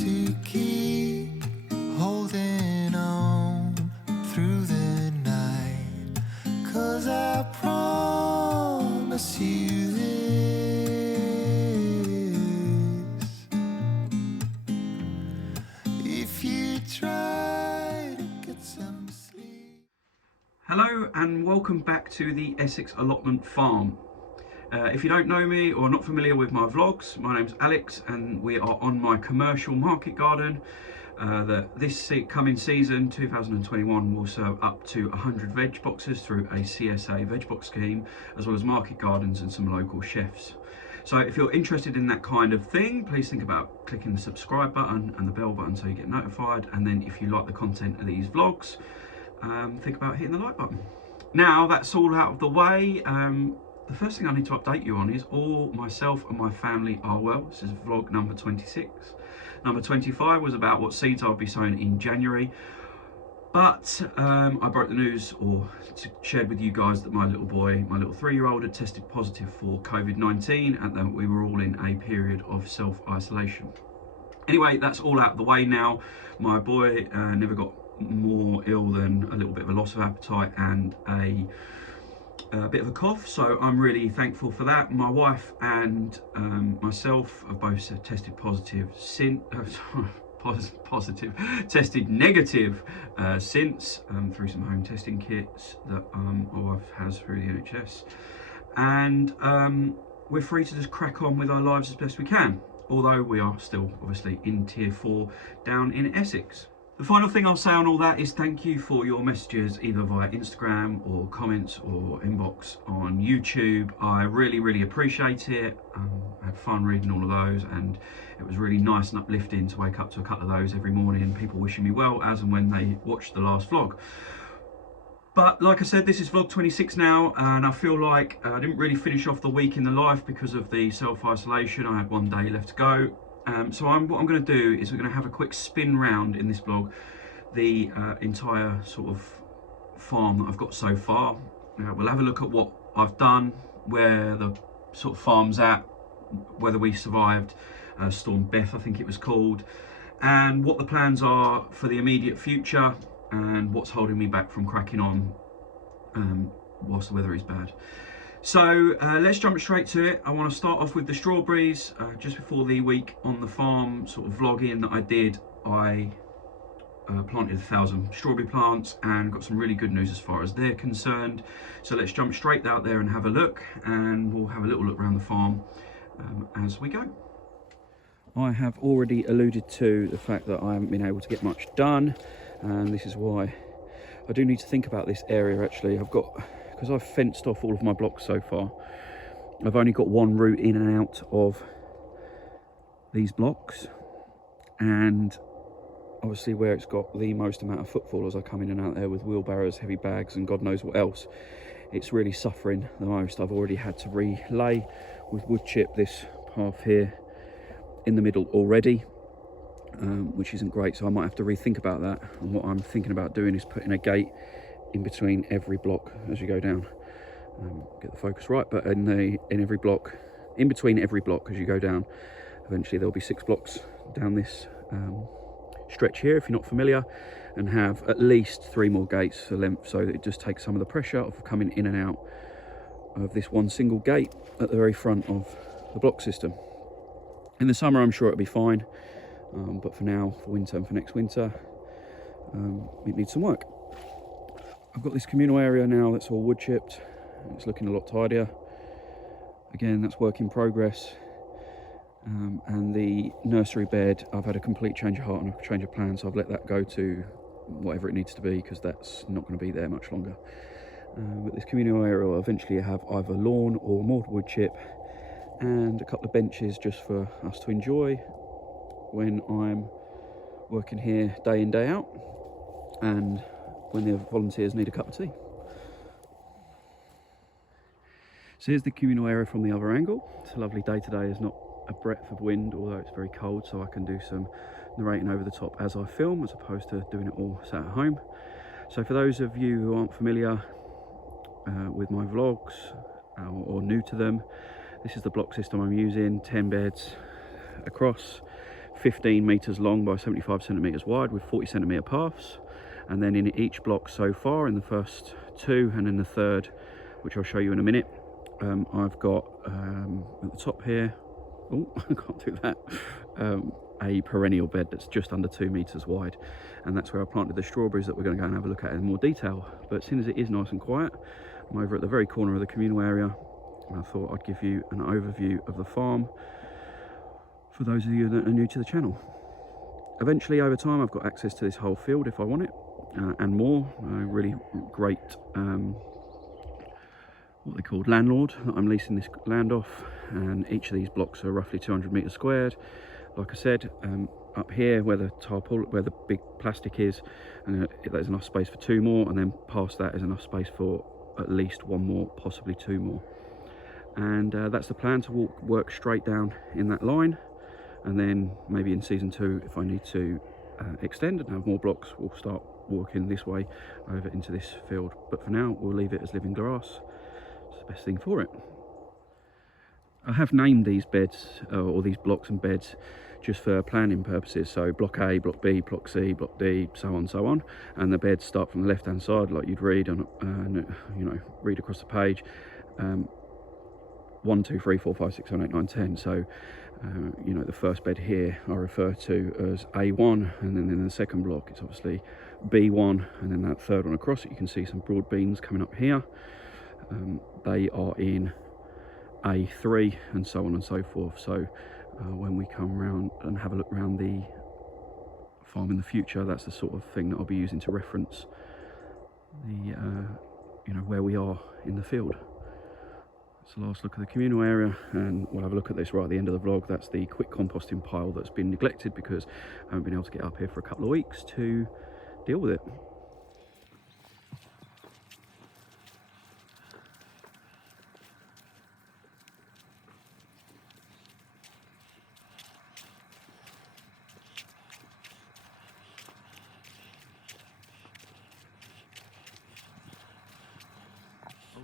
to keep holding on through the night, 'cause I promise you this, if you try to get some sleep. Hello and welcome back to the Essex Allotment Farm. If you don't know me or not familiar with my vlogs, my name's Alex and we are on my commercial market garden. This coming season, 2021, will serve up to 100 veg boxes through a CSA veg box scheme, as well as market gardens and some local chefs. So if you're interested in that kind of thing, please think about clicking the subscribe button and the bell button so you get notified. And then if you like the content of these vlogs, think about hitting the like button. Now that's all out of the way, the first thing I need to update you on is all myself and my family are well. This is vlog number 26. Number 25 was about what seeds I'll be sowing in January. But I broke the news, or shared with you guys, that my little boy, my little 3-year-old, had tested positive for COVID-19 and that we were all in a period of self-isolation. Anyway, that's all out of the way now. My boy never got more ill than a little bit of a loss of appetite and a bit of a cough, so I'm really thankful for that. My wife and myself have both tested positive tested negative since, through some home testing kits that my wife has through the NHS, and we're free to just crack on with our lives as best we can, although we are still obviously in tier 4 down in Essex. The final thing I'll say on all that is thank you for your messages, either via Instagram or comments or inbox on YouTube. I really appreciate it. I had fun reading all of those, and it was really nice and uplifting to wake up to a couple of those every morning, people wishing me well as and when they watched the last vlog. But like I said, this is vlog 26 now, and I feel like I didn't really finish off the week in the life because of the self-isolation. I had one day left to go. So what I'm going to do is we're going to have a quick spin round in this vlog, the entire sort of farm that I've got so far. We'll have a look at what I've done, where the sort of farm's at, whether we survived Storm Beth, I think it was called, and what the plans are for the immediate future, and what's holding me back from cracking on whilst the weather is bad. So let's jump straight to it. I want to start off with the strawberries. Just before the week on the farm sort of vlogging that I did, I planted 1,000 strawberry plants and got some really good news as far as they're concerned. So let's jump straight out there and have a look, and we'll have a little look around the farm as we go. I have already alluded to the fact that I haven't been able to get much done, and this is why I do need to think about this area. Actually, because I've fenced off all of my blocks so far, I've only got one route in and out of these blocks, and obviously where it's got the most amount of footfall as I come in and out there with wheelbarrows, heavy bags and God knows what else, it's really suffering the most. I've already had to relay with wood chip this path here in the middle already, which isn't great, so I might have to rethink about that. And what I'm thinking about doing is putting a gate in between every block as you go down. Get the focus right, but in every block, in between every block as you go down, eventually there'll be 6 blocks down this stretch here, if you're not familiar, and have at least 3 more gates for length, so that it just takes some of the pressure off of coming in and out of this one single gate at the very front of the block system. In the summer I'm sure it'll be fine, but for now, for winter and for next winter, it needs some work. I've got this communal area now that's all wood chipped. It's looking a lot tidier. Again, that's work in progress. And the nursery bed, I've had a complete change of heart and a change of plan, so I've let that go to whatever it needs to be, because that's not going to be there much longer. But this communal area will eventually have either lawn or more wood chip, and a couple of benches just for us to enjoy when I'm working here day in, day out, and when the volunteers need a cup of tea. So here's the communal area from the other angle. It's a lovely day today. There's not a breath of wind, although it's very cold, so I can do some narrating over the top as I film, as opposed to doing it all sat at home. So for those of you who aren't familiar with my vlogs or new to them, this is the block system I'm using. 10 beds across, 15 metres long by 75 centimetres wide with 40 centimetre paths. And then in each block so far, in the first two and in the third, which I'll show you in a minute, I've got at the top here, oh, I can't do that, a perennial bed that's just under 2 metres wide, and that's where I planted the strawberries that we're going to go and have a look at in more detail. But as soon as it is nice and quiet, I'm over at the very corner of the communal area, and I thought I'd give you an overview of the farm for those of you that are new to the channel. Eventually, over time, I've got access to this whole field if I want it, and more. Really great, what they called landlord that I'm leasing this land off, and each of these blocks are roughly 200 metres squared. Like I said, up here where the tarpaulin, where the big plastic is, and there's enough space for 2 more, and then past that is enough space for at least 1 more, possibly 2 more. And that's the plan, to work straight down in that line, and then maybe in season 2, if I need to extend and have more blocks, we'll start walking this way over into this field. But for now, we'll leave it as living grass. It's the best thing for it. I have named these beds, or these blocks and beds, just for planning purposes. So block A, block B, block C, block D, so on, and the beds start from the left hand side, like you'd read on, you know, read across the page. 1, 2, 3, 4, 5, 6, 7, 8, 9, 10. So you know, the first bed here I refer to as A1, and then in the second block it's obviously B1, and then that third one across it, you can see some broad beans coming up here. They are in A3, and so on and so forth. So when we come round and have a look around the farm in the future, that's the sort of thing that I'll be using to reference the you know, where we are in the field. It's the last look at the communal area, and we'll have a look at this right at the end of the vlog. That's the quick composting pile that's been neglected because I haven't been able to get up here for a couple of weeks to deal with it.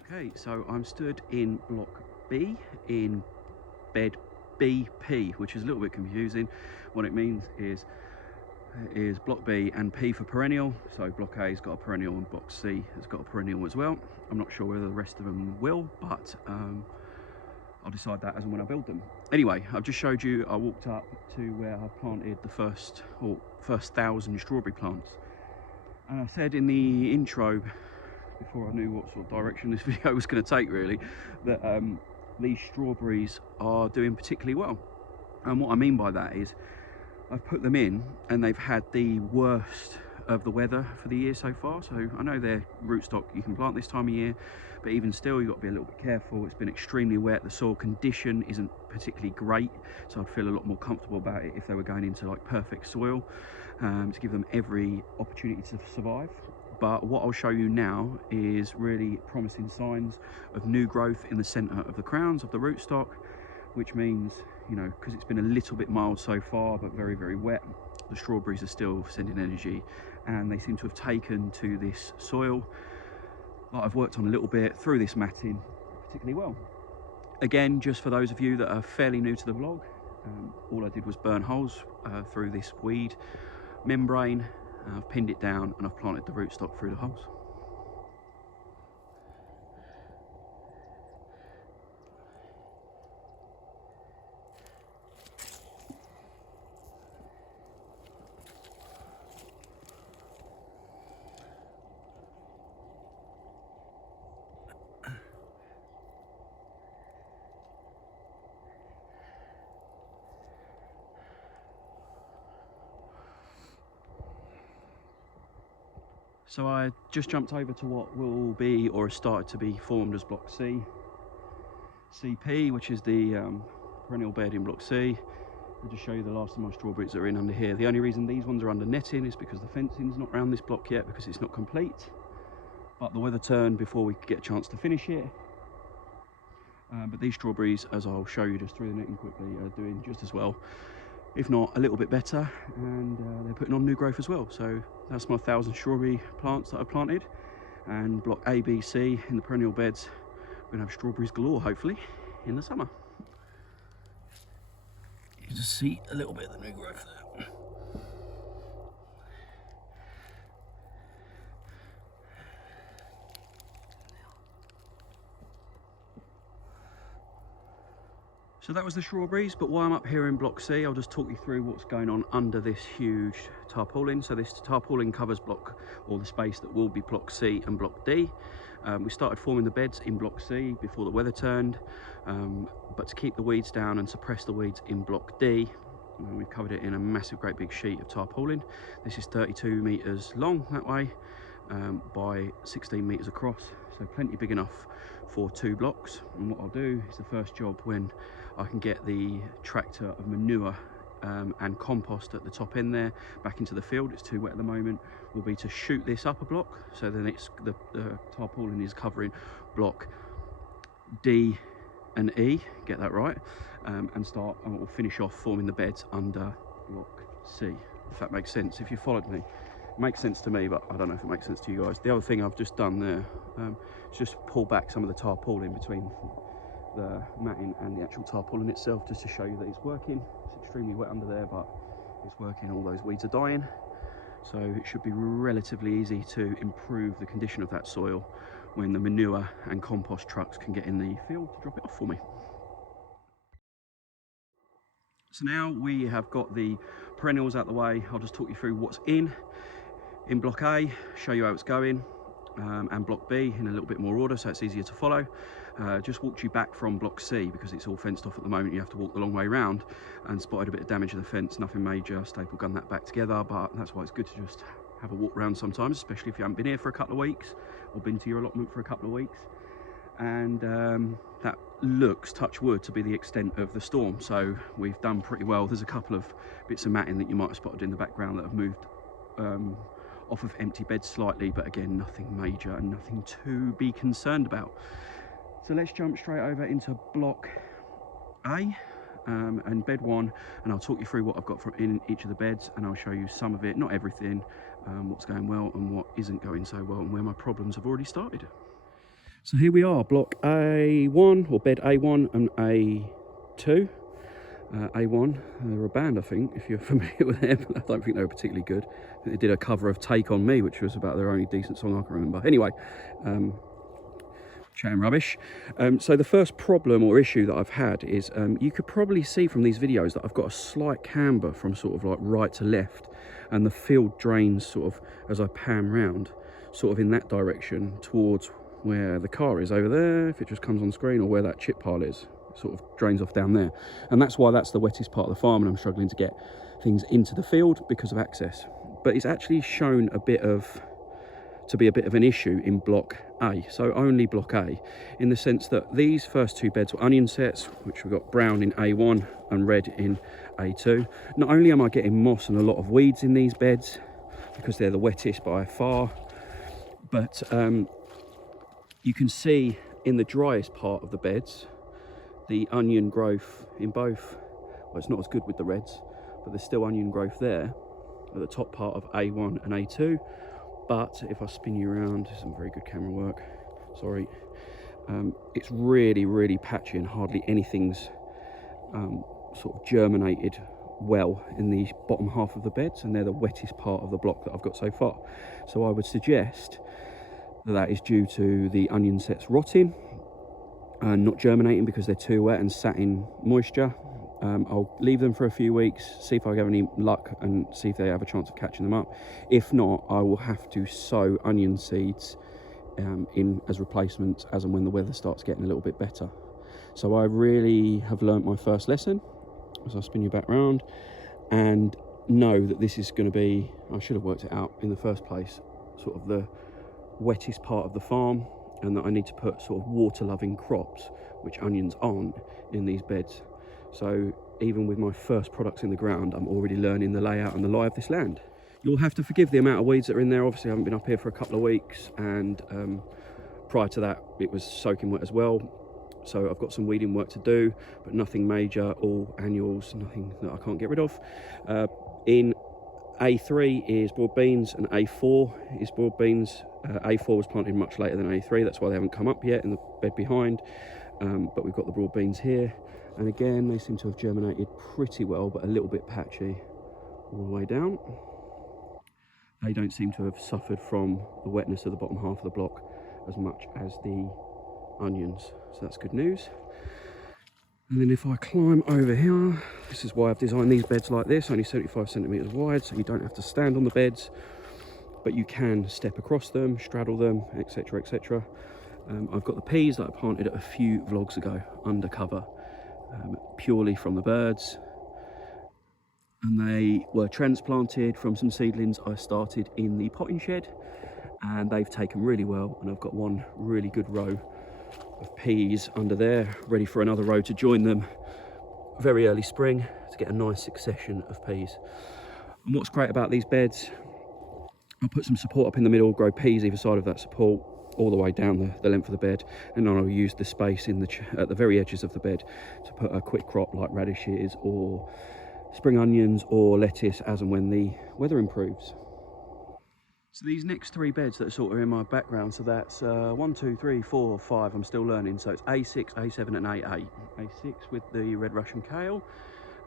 Okay, so I'm stood in block B in bed BP, which is a little bit confusing. What it means is block B and P for perennial. So block A's got a perennial and block C has got a perennial as well. I'm not sure whether the rest of them will, but I'll decide that as and when I build them. Anyway, I've just showed you, I walked up to where I planted the first 1,000 strawberry plants. And I said in the intro, before I knew what sort of direction this video was going to take really, that these strawberries are doing particularly well. And what I mean by that is I've put them in and they've had the worst of the weather for the year so far. So I know they're rootstock you can plant this time of year, but even still you've got to be a little bit careful. It's been extremely wet, the soil condition isn't particularly great, so I'd feel a lot more comfortable about it if they were going into like perfect soil, to give them every opportunity to survive. But what I'll show you now is really promising signs of new growth in the centre of the crowns of the rootstock, which means, you know, because it's been a little bit mild so far but very, very wet, the strawberries are still sending energy, and they seem to have taken to this soil that I've worked on a little bit through this matting particularly well. Again, just for those of you that are fairly new to the vlog, all I did was burn holes through this weed membrane. I've pinned it down and I've planted the rootstock through the holes. So I just jumped over to what will be, or has started to be formed as block C, CP, which is the perennial bed in block C. I'll just show you the last of my strawberries that are in under here. The only reason these ones are under netting is because the fencing's not around this block yet, because it's not complete. But the weather turned before we could get a chance to finish it. But these strawberries, as I'll show you just through the netting quickly, are doing just as well, if not a little bit better, and they're putting on new growth as well. So that's my 1,000 strawberry plants that I planted, and block A, B, C in the perennial beds, we're gonna have strawberries galore hopefully in the summer. just see a little bit of the new growth there. So that was the strawberries, but while I'm up here in Block C, I'll just talk you through what's going on under this huge tarpaulin. So this tarpaulin covers block, or the space that will be Block C and Block D. We started forming the beds in Block C before the weather turned, but to keep the weeds down and suppress the weeds in Block D, we've covered it in a massive, great big sheet of tarpaulin. This is 32 metres long that way, by 16 metres across, so plenty big enough for 2 blocks. And what I'll do is the first job, when I can get the tractor of manure and compost at the top end there back into the field, it's too wet at the moment, will be to shoot this up a block, so then it's the tarpaulin is covering Block D and E, get that right, and start, and we'll finish off forming the beds under Block C, if that makes sense. If you followed me, it makes sense to me, but I don't know if it makes sense to you guys. The other thing I've just done there is just pull back some of the tarpaulin between the matting and the actual tarpaulin itself, just to show you that it's working. It's extremely wet under there, but it's working. All those weeds are dying, so it should be relatively easy to improve the condition of that soil when the manure and compost trucks can get in the field to drop it off for me. So now we have got the perennials out the way, I'll just talk you through what's in Block A, show you how it's going, and Block B in a little bit more order so it's easier to follow. Just walked you back from Block C because it's all fenced off at the moment. You have to walk the long way round, and spotted a bit of damage to the fence, nothing major, staple gun that back together, but that's why it's good to just have a walk around sometimes, especially if you haven't been here for a couple of weeks or been to your allotment for a couple of weeks. And that looks, touch wood, to be the extent of the storm, so we've done pretty well. There's a couple of bits of matting that you might have spotted in the background that have moved off of empty beds slightly, but again, nothing major and nothing to be concerned about. So let's jump straight over into Block A and bed 1, and I'll talk you through what I've got in each of the beds, and I'll show you some of it, not everything, what's going well and what isn't going so well, and where my problems have already started. So here we are, Block A1, or bed A1 and A2. A1, they're a band, I think, if you're familiar with them. I don't think they were particularly good. I think they did a cover of Take On Me, which was about their only decent song I can remember. Anyway, chatting rubbish. So the first problem or issue that I've had is, you could probably see from these videos that I've got a slight camber from sort of like right to left, and the field drains sort of, as I pan round, sort of in that direction towards where the car is over there, if it just comes on screen, or where that chip pile is. Sort of drains off down there, and that's why that's the wettest part of the farm, and I'm struggling to get things into the field because of access. But it's actually shown to be a bit of an issue in Block A, so only Block A, in the sense that these first 2 beds were onion sets, which we've got brown in A1 and red in A2. Not only am I getting moss and a lot of weeds in these beds because they're the wettest by far, but you can see in the driest part of the beds the onion growth in both. Well, it's not as good with the reds, but there's still onion growth there at the top part of A1 and A2. But if I spin you around, some very good camera work, sorry, it's really patchy, and hardly anything's sort of germinated well in the bottom half of the beds, and they're the wettest part of the block that I've got so far. So I would suggest that is due to the onion sets rotting and not germinating because they're too wet and sat in moisture. I'll leave them for a few weeks, see if I have any luck, and see if they have a chance of catching them up. If not, I will have to sow onion seeds in as replacements as and when the weather starts getting a little bit better. So I really have learnt my first lesson, as I spin you back round, and know that this is going to be, I should have worked it out in the first place, sort of the wettest part of the farm, and that I need to put sort of water-loving crops, which onions aren't, in these beds. So even with my first products in the ground, I'm already learning the layout and the lie of this land. You'll have to forgive the amount of weeds that are in there. Obviously I haven't been up here for a couple of weeks, and prior to that it was soaking wet as well. So I've got some weeding work to do, but nothing major, all annuals, nothing that I can't get rid of. In A3 is broad beans and A4 is broad beans. A4 was planted much later than A3, that's why they haven't come up yet in the bed behind. But we've got the broad beans here, and again they seem to have germinated pretty well, but a little bit patchy all the way down. They don't seem to have suffered from the wetness of the bottom half of the block as much as the onions, so that's good news. And then if I climb over here, this is why I've designed these beds like this, only 75 centimetres wide, so you don't have to stand on the beds, but you can step across them, straddle them, etc, etc. I've got the peas that I planted a few vlogs ago undercover, purely from the birds, and they were transplanted from some seedlings I started in the potting shed, and they've taken really well, and I've got one really good row of peas under there ready for another row to join them very early spring to get a nice succession of peas. And what's great about these beds, I'll put some support up in the middle, grow peas either side of that support all the way down the length of the bed, and then I'll use the space in at the very edges of the bed to put a quick crop like radishes or spring onions or lettuce as and when the weather improves. So these next three beds that are sort of in my background, so that's 1, 2, 3, 4, 5, I'm still learning. So it's A6, A7 and A8. A6 with the red Russian kale,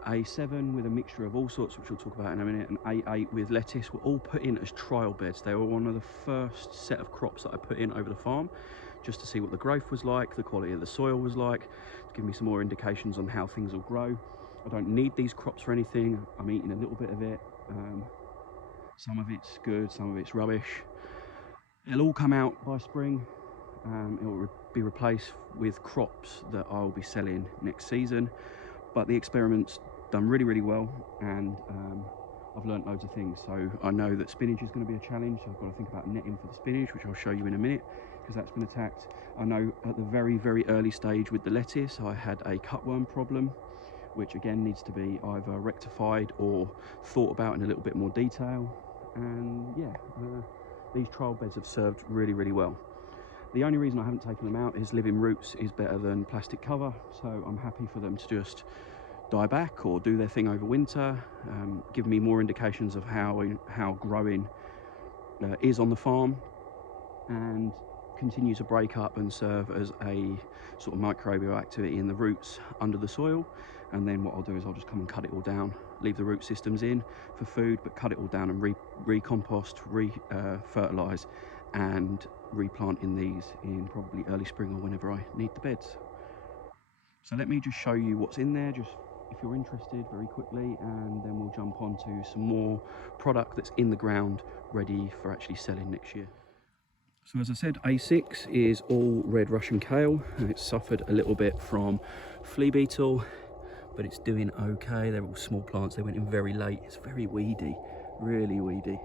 A7 with a mixture of all sorts, which we'll talk about in a minute, and A8 with lettuce were all put in as trial beds. They were one of the first set of crops that I put in over the farm, just to see what the growth was like, the quality of the soil was like, to give me some more indications on how things will grow. I don't need these crops for anything. I'm eating a little bit of it. Some of it's good, some of it's rubbish. It'll all come out by spring. It will be replaced with crops that I'll be selling next season. But the experiment's done really, really well, and I've learnt loads of things. So I know that spinach is going to be a challenge, so I've got to think about netting for the spinach, which I'll show you in a minute, because that's been attacked. I know at the very, very early stage with the lettuce, I had a cutworm problem, which again needs to be either rectified or thought about in a little bit more detail. And yeah, these trial beds have served really, really well. The only reason I haven't taken them out is living roots is better than plastic cover, so I'm happy for them to just die back or do their thing over winter, give me more indications of how growing is on the farm, and continue to break up and serve as a sort of microbial activity in the roots under the soil. And then what I'll do is I'll just come and cut it all down, leave the root systems in for food, but cut it all down and recompost, fertilise, and replant in these in probably early spring or whenever I need the beds. So let me just show you what's in there, just if you're interested, very quickly, and then we'll jump on to some more product that's in the ground ready for actually selling next year. So as I said, A6 is all red Russian kale, and it's suffered a little bit from flea beetle, but it's doing okay. They're all small plants, they went in very late. It's very weedy, really weedy.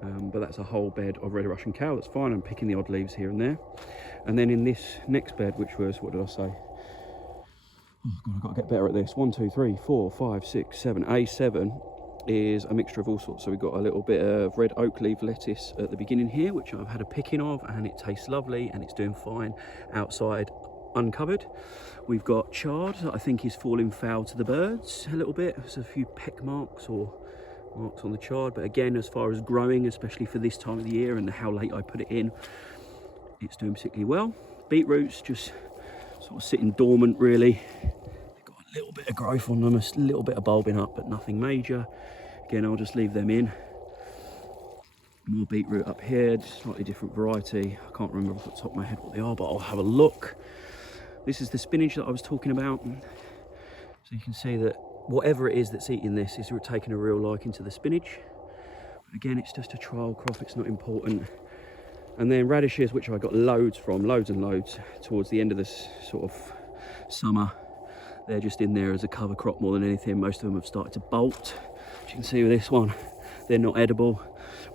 But that's a whole bed of red Russian kale, that's fine. I'm picking the odd leaves here and there. And then in this next bed, which was, what did I say? Oh God, I've got to get better at this. 1, 2, 3, 4, 5, 6, 7. A7 is a mixture of all sorts. So we've got a little bit of red oak leaf lettuce at the beginning here, which I've had a picking of, and it tastes lovely and it's doing fine outside uncovered. We've got chard that I think is falling foul to the birds a little bit. There's a few peck marks or marks on the chard, but again, as far as growing, especially for this time of the year and how late I put it in, it's doing particularly well. Beetroots just sort of sitting dormant really. They've got a little bit of growth on them, a little bit of bulbing up, but nothing major. Again, I'll just leave them in. More beetroot up here, slightly different variety. I can't remember off the top of my head what they are, but I'll have a look. This is the spinach that I was talking about. So you can see that whatever it is that's eating this is taking a real liking to the spinach. Again, it's just a trial crop, it's not important. And then radishes, which I got loads from, loads and loads, towards the end of this sort of summer. They're just in there as a cover crop more than anything. Most of them have started to bolt. As you can see with this one, they're not edible.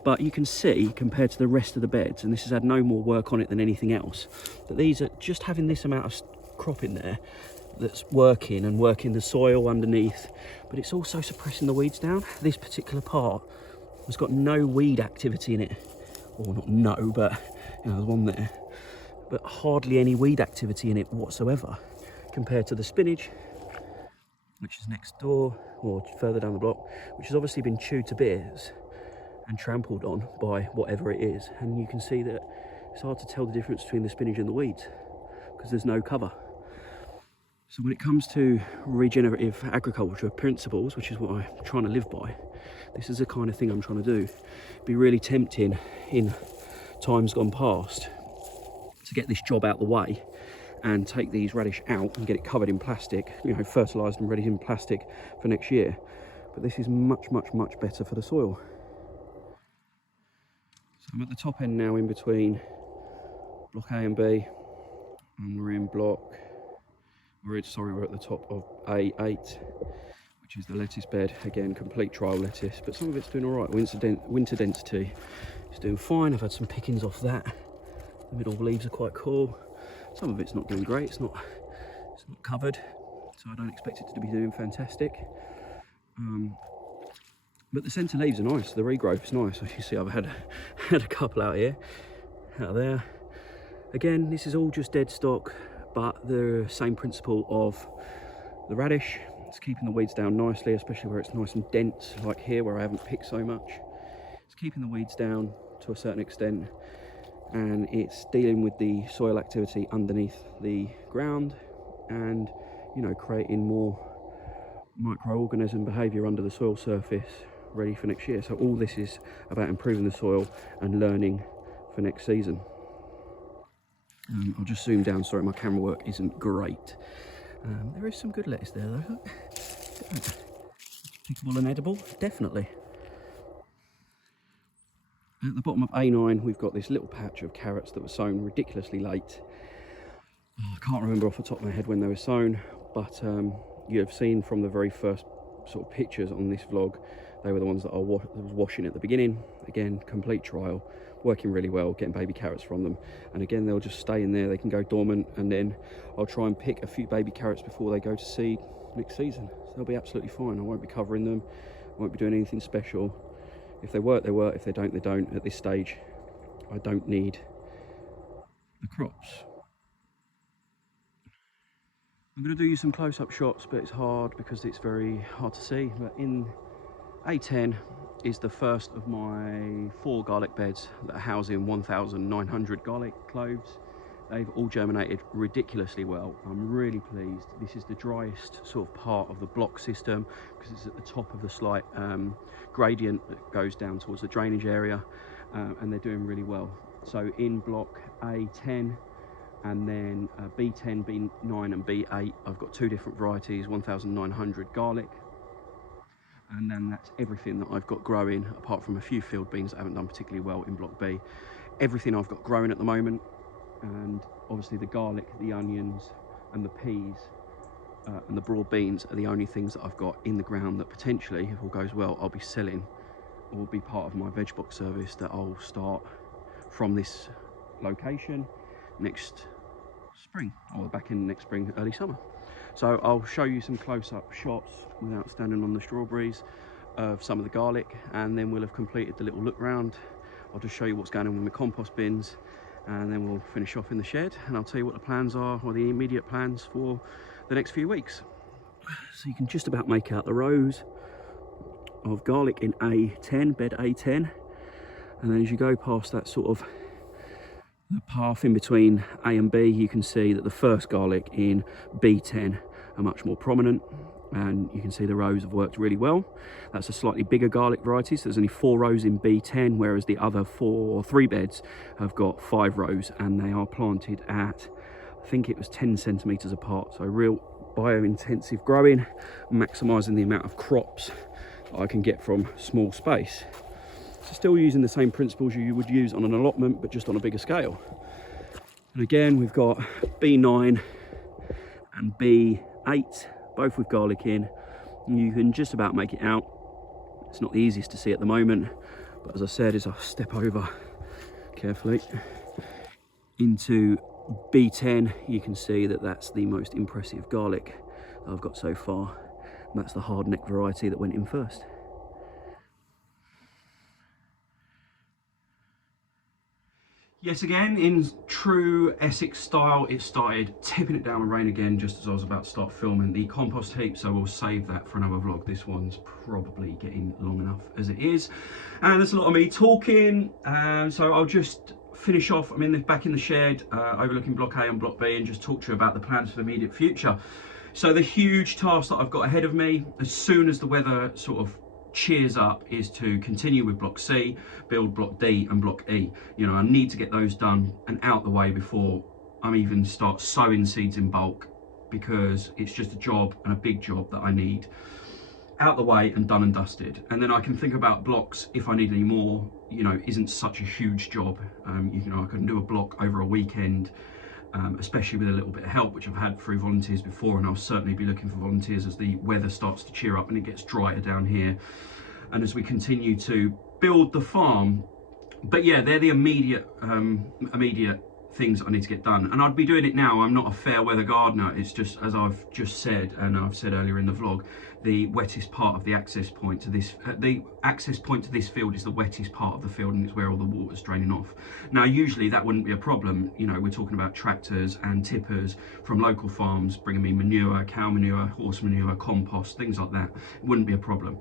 But you can see, compared to the rest of the beds, and this has had no more work on it than anything else, that these are just having this amount of crop in there that's working and working the soil underneath, but it's also suppressing the weeds down. This particular part has got no weed activity in it, or not no, but you know, there's one there, but hardly any weed activity in it whatsoever, compared to the spinach, which is next door or further down the block, which has obviously been chewed to bits, and trampled on by whatever it is, and you can see that it's hard to tell the difference between the spinach and the weeds because there's no cover. So when it comes to regenerative agriculture principles, which is what I'm trying to live by, this is the kind of thing I'm trying to do. It'd be really tempting in times gone past to get this job out the way and take these radish out and get it covered in plastic, you know, fertilised and ready in plastic for next year. But this is much, much, much better for the soil. So I'm at the top end now in between block A and B, and we're in block, we're at the top of A8, which is the lettuce bed. Again, complete trial lettuce, but some of it's doing all right. Winter density is doing fine. I've had some pickings off that. The middle leaves are quite cool. Some of it's not doing great. It's not covered, so I don't expect it to be doing fantastic. But the centre leaves are nice. The regrowth is nice. As you see, I've had a couple out here, out there. Again, this is all just dead stock, but the same principle of the radish. It's keeping the weeds down nicely, especially where it's nice and dense, like here where I haven't picked so much. It's keeping the weeds down to a certain extent, and it's dealing with the soil activity underneath the ground and, you know, creating more microorganism behaviour under the soil surface ready for next year. So all this is about improving the soil and learning for next season. I'll just zoom down, sorry my camera work isn't great. There is some good lettuce there though. Pickable and edible, definitely. At the bottom of A9 we've got this little patch of carrots that were sown ridiculously late. I can't remember off the top of my head when they were sown, but you have seen from the very first sort of pictures on this vlog, they were the ones that I was washing at the beginning. Again, complete trial, working really well, getting baby carrots from them. And again, they'll just stay in there, they can go dormant, and then I'll try and pick a few baby carrots before they go to seed next season. So they'll be absolutely fine. I won't be covering them, I won't be doing anything special. If they work, they work. If they don't, they don't. At this stage, I don't need the crops. I'm going to do you some close-up shots, but it's hard because it's very hard to see. But in A10 is the first of my 4 garlic beds that are housing 1,900 garlic cloves. They've all germinated ridiculously well. I'm really pleased. This is the driest sort of part of the block system because it's at the top of the slight gradient that goes down towards the drainage area, and they're doing really well. So in block A10 and then B10, B9 and B8, I've got 2 different varieties, 1,900 garlic. And then that's everything that I've got growing, apart from a few field beans that haven't done particularly well in block B. Everything I've got growing at the moment, and obviously the garlic, the onions and the peas and the broad beans are the only things that I've got in the ground that potentially, if all goes well, I'll be selling or will be part of my veg box service that I'll start from this location next spring, or back in next spring, early summer. So I'll show you some close-up shots without standing on the strawberries of some of the garlic, and then we'll have completed the little look round. I'll just show you what's going on with my compost bins, and then we'll finish off in the shed, and I'll tell you what the plans are, or the immediate plans for the next few weeks. So you can just about make out the rows of garlic in A10, bed A10, and then as you go past that sort of the path in between A and B, you can see that the first garlic in B10 are much more prominent, and you can see the rows have worked really well. That's a slightly bigger garlic variety, so there's only 4 rows in B10, whereas the other 3 beds have got 5 rows, and they are planted at, I think it was 10 centimetres apart. So real bio-intensive growing, maximising the amount of crops that I can get from small space. So still using the same principles you would use on an allotment, but just on a bigger scale. And again, we've got B9 and B8, both with garlic in. And you can just about make it out. It's not the easiest to see at the moment, but as I said, as I step over carefully into B10, you can see that that's the most impressive garlic that I've got so far. And that's the hard neck variety that went in first. Yes, again, in true Essex style, it started tipping it down with rain again just as I was about to start filming the compost heap, so we'll save that for another vlog. This one's probably getting long enough as it is. And there's a lot of me talking, so I'll just finish off. I'm back in the shed, overlooking Block A and Block B, and just talk to you about the plans for the immediate future. So the huge task that I've got ahead of me, as soon as the weather sort of cheers up, is to continue with Block C, build Block D and Block E. You know, I need to get those done and out the way before I'm even start sowing seeds in bulk, because it's just a job, and a big job, that I need out the way and done and dusted. And then I can think about blocks if I need any more. You know, isn't such a huge job. You know, I can do a block over a weekend, especially with a little bit of help, which I've had through volunteers before, and I'll certainly be looking for volunteers as the weather starts to cheer up and it gets drier down here, and as we continue to build the farm. But yeah, they're the immediate things I need to get done, and I'd be doing it now. I'm not a fair weather gardener. It's just, as I've just said, and I've said earlier in the vlog, the wettest part of the access point to this field is the wettest part of the field, and it's where all the water's draining off. Now, usually that wouldn't be a problem. You know, we're talking about tractors and tippers from local farms bringing me manure, cow manure, horse manure, compost, things like that. It wouldn't be a problem.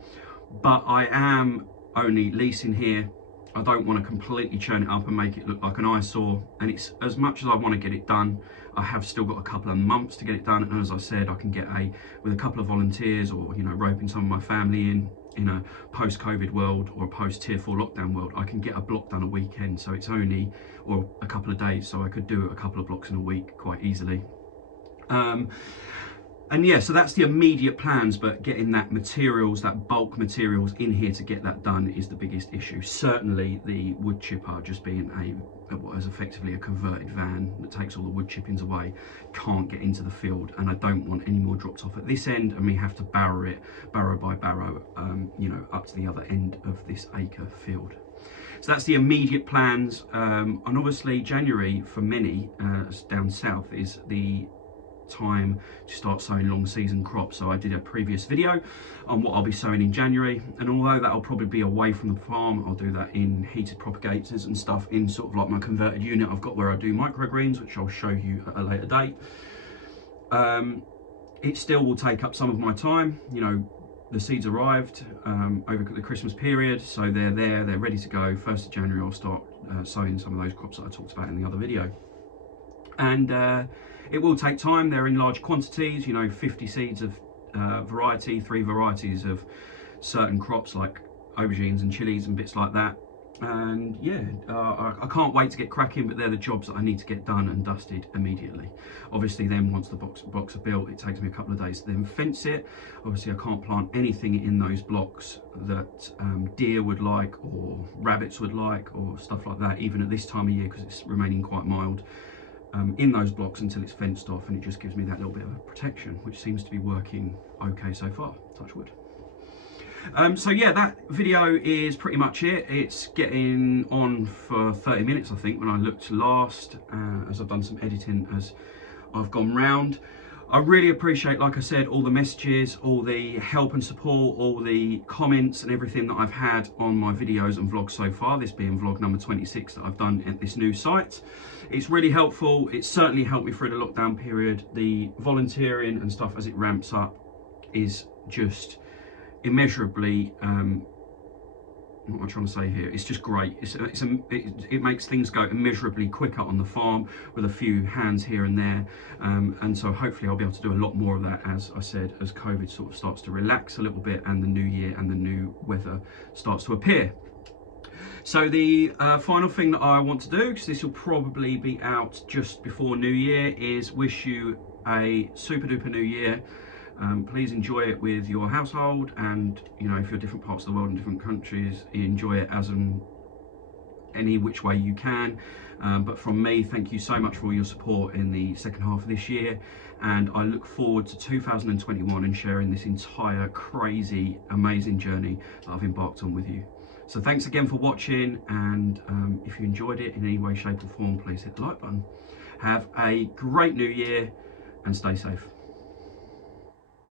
But I am only leasing here. I don't want to completely churn it up and make it look like an eyesore, and it's, as much as I want to get it done, I have still got a couple of months to get it done. And as I said, I can get with a couple of volunteers, or, you know, roping some of my family in a post-COVID world or a post-tier 4 lockdown world, I can get a block done a weekend. So it's only, or a couple of days, so I could do a couple of blocks in a week quite easily. And yeah, so that's the immediate plans, but getting that bulk materials in here to get that done is the biggest issue. Certainly the wood chipper, just being what is effectively a converted van that takes all the wood chippings away, can't get into the field, and I don't want any more drops off at this end, and we have to barrow it, barrow by barrow, you know, up to the other end of this acre field. So that's the immediate plans, and obviously January for many down south is the time to start sowing long season crops. So I did a previous video on what I'll be sowing in January, and although that'll probably be away from the farm, I'll do that in heated propagators and stuff in sort of like my converted unit I've got where I do microgreens, which I'll show you at a later date. It still will take up some of my time. You know, the seeds arrived over the Christmas period, so they're there, they're ready to go. 1st of January I'll start sowing some of those crops that I talked about in the other video. And it will take time. They're in large quantities, you know, 50 seeds of variety, 3 varieties of certain crops like aubergines and chilies and bits like that. And yeah, I can't wait to get cracking, but they're the jobs that I need to get done and dusted immediately. Obviously then, once the blocks are built, it takes me a couple of days to then fence it. Obviously I can't plant anything in those blocks that deer would like, or rabbits would like, or stuff like that, even at this time of year, because it's remaining quite mild. In those blocks until it's fenced off, and it just gives me that little bit of protection, which seems to be working okay so far, touch wood. So yeah, that video is pretty much it. It's getting on for 30 minutes, I think, when I looked last, as I've done some editing as I've gone round. I really appreciate, like I said, all the messages, all the help and support, all the comments and everything that I've had on my videos and vlogs so far, this being vlog number 26 that I've done at this new site. It's really helpful. It's certainly helped me through the lockdown period. The volunteering and stuff as it ramps up is just immeasurably, what am I trying to say here? It's just great. It makes things go immeasurably quicker on the farm with a few hands here and there. And so hopefully I'll be able to do a lot more of that, as I said, as COVID sort of starts to relax a little bit and the new year and the new weather starts to appear. So the final thing that I want to do, because this will probably be out just before New Year, is wish you a super duper New Year. Please enjoy it with your household, and you know, if you're different parts of the world in different countries, enjoy it as any which way you can. But from me, thank you so much for all your support in the second half of this year, and I look forward to 2021 and sharing this entire crazy, amazing journey that I've embarked on with you. So thanks again for watching, and if you enjoyed it in any way, shape or form, please hit the like button. Have a great new year and stay safe.